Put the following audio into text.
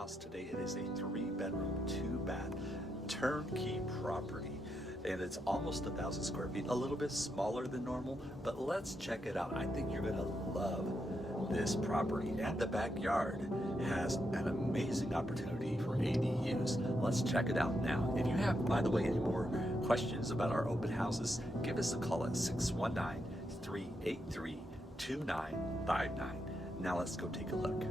house today. It is a 3-bedroom, 2-bath, turnkey property. And it's almost 1,000 square feet, a little bit smaller than normal, but let's check it out. I think you're gonna love this property, and the backyard has an amazing opportunity for ADUs. Let's check it out now. If you have, by the way, any more questions about our open houses, give us a call at 619-383-2959. Now let's go take a look.